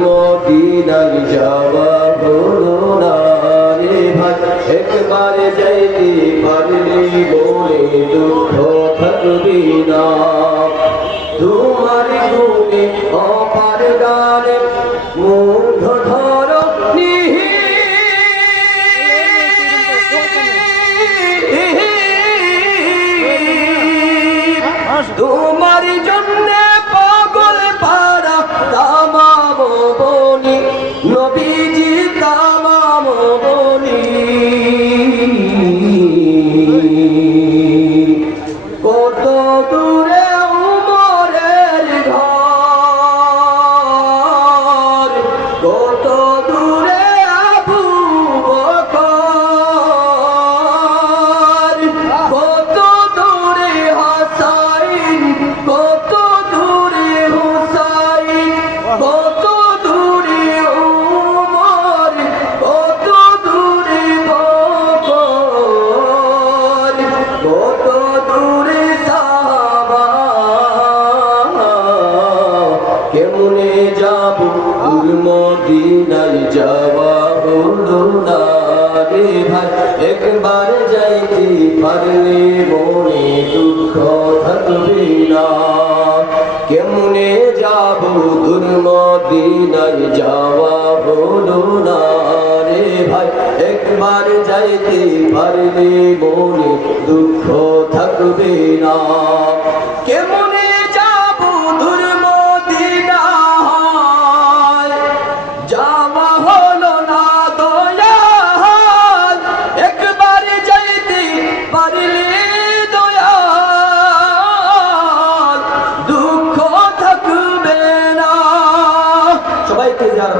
মদিনায় যাওয়া হলো না রে ভাই, একবার যাইতে পারলি মনে দুঃখ থাকবি না। তোমার গুণে অপার গানে মুগ্ধ ধরণী, তোমার জন্য পাগল পাড়া তামাম বনি, নবীজি তামাম বনি। কত দূরে উমরের ঘর, কত দূরে আবু বকর, কত দূরে হাসাইন, কত দূরে হুসাইন, কত দূরে উমর, কত দূরে বকর, কত দূরে সাহাবা। কেমনে যাব দূর মদিনায় যাওয়া হলো না রে ভাই, একবার যাইতে পারলে মনে দুঃখ থাকবে না। কেমনে যাব দূর মদিনায় যাওয়া হলো না রে ভাই, একবার যাইতে পারলে মনে দুঃখ থাকবে না। কেমনে যাব দূর মদিনায় যাওয়া হলো না দয়াল, একবার যাইতে পারলে দয়াল দুঃখ থাকবে না। সবাইকে যারা